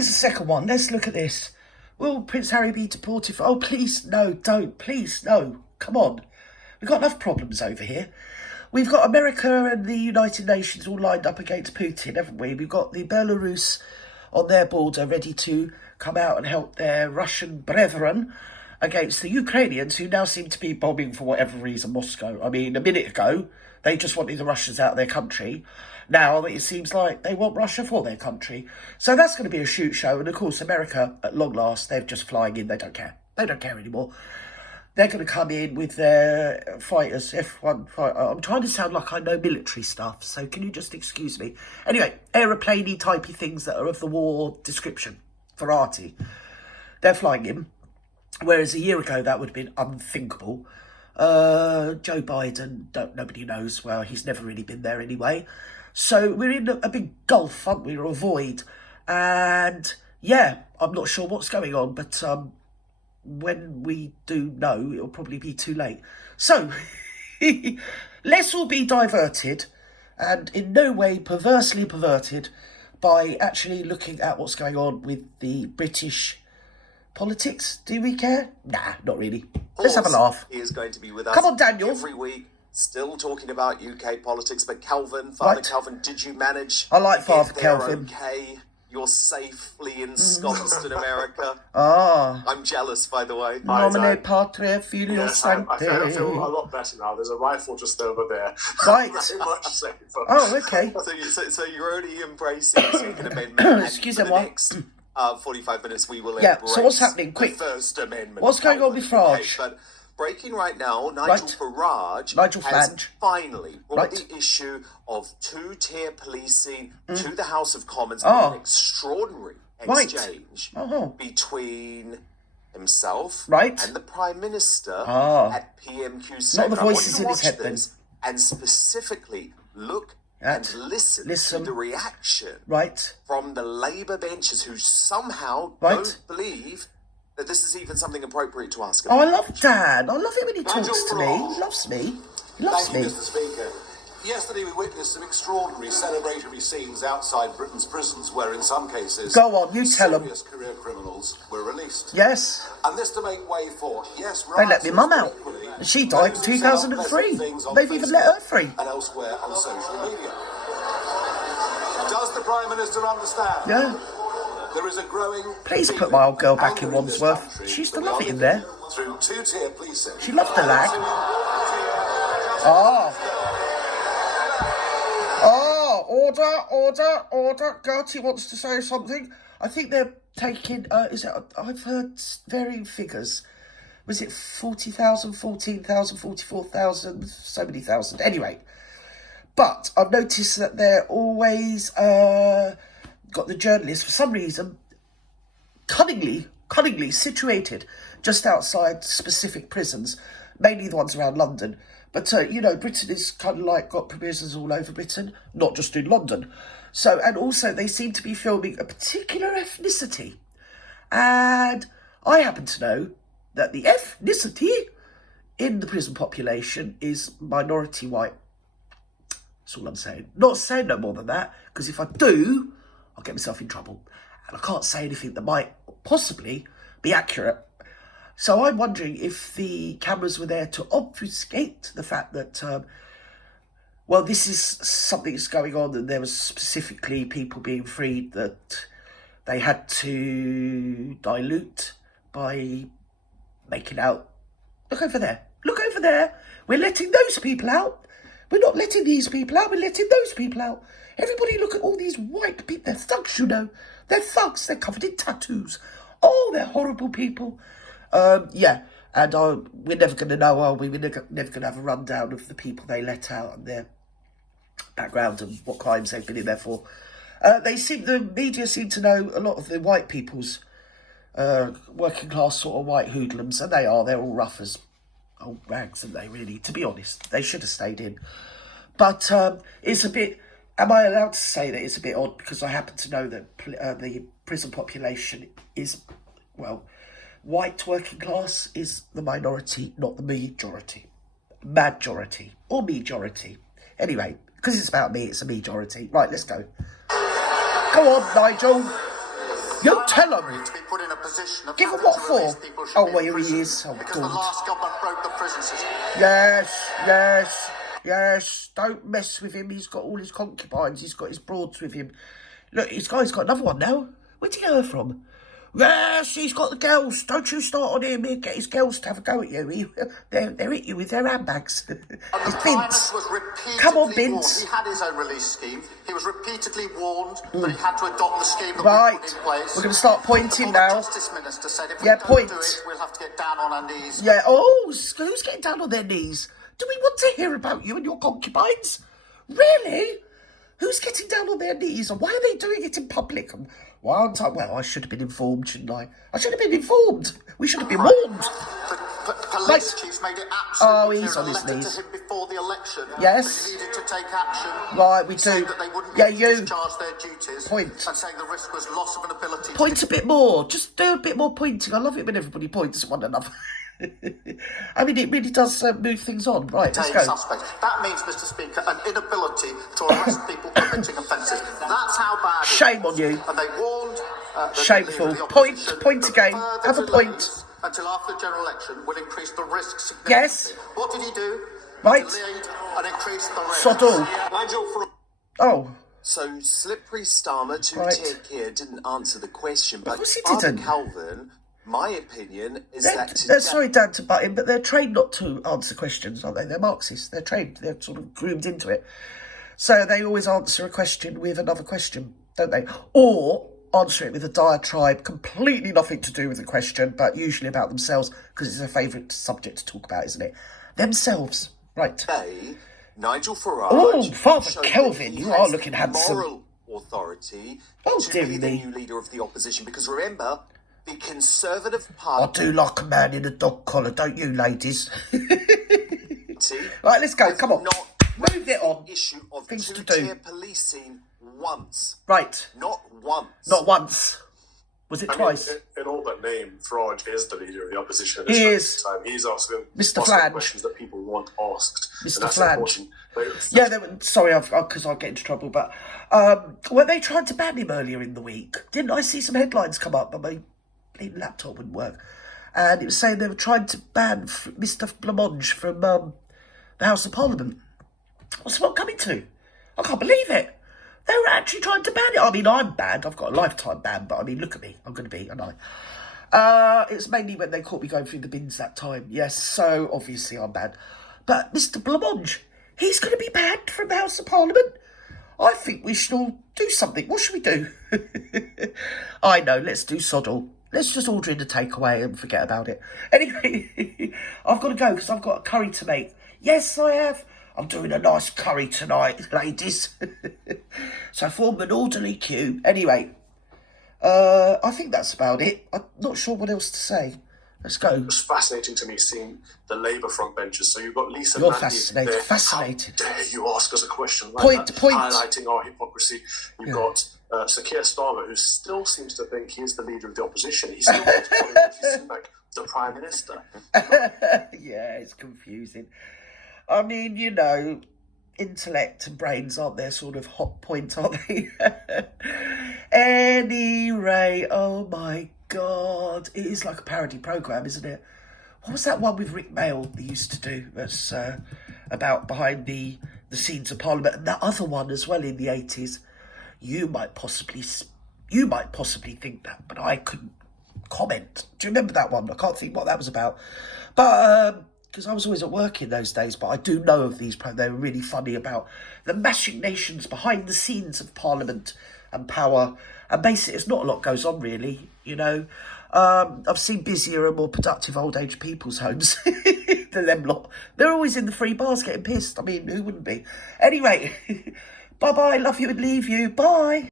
Here's the second one. Let's look at this. Will Prince Harry be deported? Oh, please, no, don't. Please, no. Come on. We've got enough problems over here. We've got America and the United Nations all lined up against Putin, haven't we? We've got the Belarus on their border ready to come out and help their Russian brethren against the Ukrainians, who now seem to be bombing for whatever reason Moscow. I mean, a minute ago, they just wanted the Russians out of their country. Now it seems like they want Russia for their country. So that's going to be a shoot show. And of course, America, at long last, they're just flying in. They don't care. They don't care anymore. They're going to come in with their fighters, F-1 fighter. I'm trying to sound like I know military stuff, so can you just excuse me? Anyway, aeroplane-y typey things that are of the war description, variety. They're flying in, whereas a year ago that would have been unthinkable. Joe Biden, nobody knows. Well, he's never really been there anyway. So we're in a big gulf, aren't we, or a void. And yeah, I'm not sure what's going on, but when we do know, it'll probably be too late. So let's all be diverted, and in no way perversely perverted, by actually looking at what's going on with the British politics. Do we care? Nah, not really. Let's have a laugh. He is going to be with us. Come on, Daniel. Every week, still talking about UK politics. But Calvin, Father Calvin, did you manage? I like Father Calvin. Okay, you're safely ensconced in America. Ah. I'm jealous, by the way. Nomine Patre Filio Sancte. I feel a lot better now. There's a rifle just over there. Right. Very much safer. Oh, okay. So you're already embracing the Second Amendment. Excuse me. me, For the what? next 45 minutes, we will embrace so what's happening? Quick. The First Amendment. What's going on with FARAGE? Okay, but breaking right now, Nigel Farage has finally brought the issue of two-tier policing to the House of Commons in an extraordinary exchange between himself and the Prime Minister at PMQ Centre. Not the voices in his head, then. And specifically look and listen to the reaction from the Labour benches, who somehow don't believe that this is even something appropriate to ask about. Oh, I love Dan. I love it when he talks to me. He loves me. He loves me. Thank you, Mr. Speaker. Yesterday we witnessed some extraordinary celebratory scenes outside Britain's prisons where, in some cases, go on, you tell them, serious career criminals were released. Yes. And this to make way for, they let my mum out. She died in 2003. They've even let her free. And elsewhere on social media. Does the Prime Minister understand? Yeah. There is a growing... Please put my old girl back in Wandsworth. She used to love it in there. Through two-tier policing. She loved the lag. Order. Gertie wants to say something. I think they're taking, I've heard varying figures. Was it 40,000, 14,000, 44,000, so many thousand. Anyway, but I've noticed that they're always got the journalists, for some reason, cunningly situated just outside specific prisons, mainly the ones around London. But, you know, Britain is kind of like got prisons all over Britain, not just in London. So, and also they seem to be filming a particular ethnicity. And I happen to know that the ethnicity in the prison population is minority white. That's all I'm saying. Not saying no more than that, because if I do, I'll get myself in trouble. And I can't say anything that might possibly be accurate. So I'm wondering if the cameras were there to obfuscate the fact that, well, this is something that's going on, and there was specifically people being freed that they had to dilute by making out. Look over there. We're letting those people out. We're not letting these people out. We're letting those people out. Everybody look at all these white people. They're thugs, you know. They're thugs. They're covered in tattoos. Oh, they're horrible people. Yeah, and we're never going to know, are we? We're never going to have a rundown of the people they let out and their background and what crimes they've been in there for. The media seem to know a lot of the white people's working class sort of white hoodlums, and they're all rough as old rags, aren't they, really? To be honest, they should have stayed in. But it's a bit, am I allowed to say that it's a bit odd, because I happen to know that the prison population is, well, white working class is the minority, not the majority. Majority. Or majority. Anyway, because it's about me, it's a majority. Right, let's go. Go on, Nigel. Yo. Tell him. to be put in a position of Give him having what to for? release people should Oh, be well, in here he prison is. Oh, because the God. last government broke the prison system. Yes. Don't mess with him. He's got all his concubines. He's got his broads with him. Look, this guy's got another one now. Where'd he get her from? Yes, he's got the girls. Don't you start on him. He'll get his girls to have a go at you. They're at you with their handbags. His Bints. Come on, Bints. He had his own release scheme. He was repeatedly warned that he had to adopt the scheme that Right. we put in place. We're going to start pointing now. The Justice Minister said if we don't point. do it, we'll have to get down on our knees. Yeah, oh, who's getting down on their knees? Do we want to hear about you and your concubines? Really? Who's getting down on their knees? And why are they doing it in public? And why aren't I? Well, I should have been informed, shouldn't I? I should have been informed. We should have been warned. The police chief made it absolutely he's clear on in a his letter knees. to him before the election Yes. that he needed to take action. Right, we saying do. that they wouldn't Yeah, be able you. to discharge their duties. Point. And saying the risk was loss of an ability Point to a bit more. Just do a bit more pointing. I love it when everybody points at one another. I mean, it really does move things on. Right, let's go. suspect. That means, Mr. Speaker, an inability to arrest people committing offences. That's how bad it is. Shame on you. And they warned the Shameful. leader of the Point opposition again. that Have a further point. delays until after the general election will increase the risk significantly. Yes. What did he do? Right. Delayed and increased the risk. Sod all. Oh. So, Slippery Starmer, two-tier KIER, didn't answer the question, but course he Father didn't. Calvin, my opinion is They're that today... sorry, Dan, to butt in, but they're trained not to answer questions, aren't they? They're Marxists. They're trained. They're sort of groomed into it. So they always answer a question with another question, don't they? Or answer it with a diatribe, completely nothing to do with the question, but usually about themselves, because it's their favourite subject to talk about, isn't it? Themselves. Right. Today, Nigel Farage... Oh, Father showed Kelvin, that he you are has looking the handsome. moral authority Oh, to dearie be the me. new leader of the opposition, because remember, the Conservative I Party... do like a man in a dog collar, don't you, ladies? Right, let's go. Come on. Not Move it on. issue of Things to two-tier do. policing once. Right. Not once. Not once. Was it twice? In all but name, Farage is the leader of the opposition. He is. Time. He's asking Mr. Flange. questions that people want asked. Mr. And that's Flange. important. Yeah, they were, sorry, because I'll get into trouble, but were they trying to ban him earlier in the week? Didn't I see some headlines come up, but my laptop wouldn't work? And it was saying they were trying to ban Mr. Blancmange from the House of Parliament. What's the world coming to? I can't believe it. They were actually trying to ban it. I mean, I'm banned. I've got a lifetime ban, but I mean, look at me. I'm going to be, aren't I? It's mainly when they caught me going through the bins that time. Yes, so obviously I'm banned. But Mr. Blancmange, he's going to be banned from the House of Parliament. I think we should all do something. What should we do? I know, let's do sod all. Let's just order in a takeaway and forget about it. Anyway, I've got to go because I've got a curry to make. Yes, I have. I'm doing a nice curry tonight, ladies. So form an orderly queue. Anyway, I think that's about it. I'm not sure what else to say. Let's go. It's fascinating to me seeing the Labour front benches. So you've got Lisa You're Nandy fascinated. there. Fascinated. How dare you ask us a question like Point, that, point. highlighting our hypocrisy. You've got Sir Keir Starmer, who still seems to think he's the leader of the opposition. He still wants to seem like the Prime Minister. Yeah, it's confusing. I mean, you know, intellect and brains aren't their sort of hot point, are they? Anyway, oh my God. It is like a parody programme, isn't it? What was that one with Rick Mail they used to do? That's about behind the scenes of Parliament, and that other one as well in the 80s. You might possibly think that, but I couldn't comment. Do you remember that one? I can't think what that was about. But because I was always at work in those days, but I do know of these. They were really funny about the machinations behind the scenes of Parliament and power. And basically, it's not a lot goes on, really, you know. I've seen busier and more productive old age people's homes than them lot. They're always in the free bars getting pissed. I mean, who wouldn't be? Anyway, bye-bye, love you and leave you. Bye.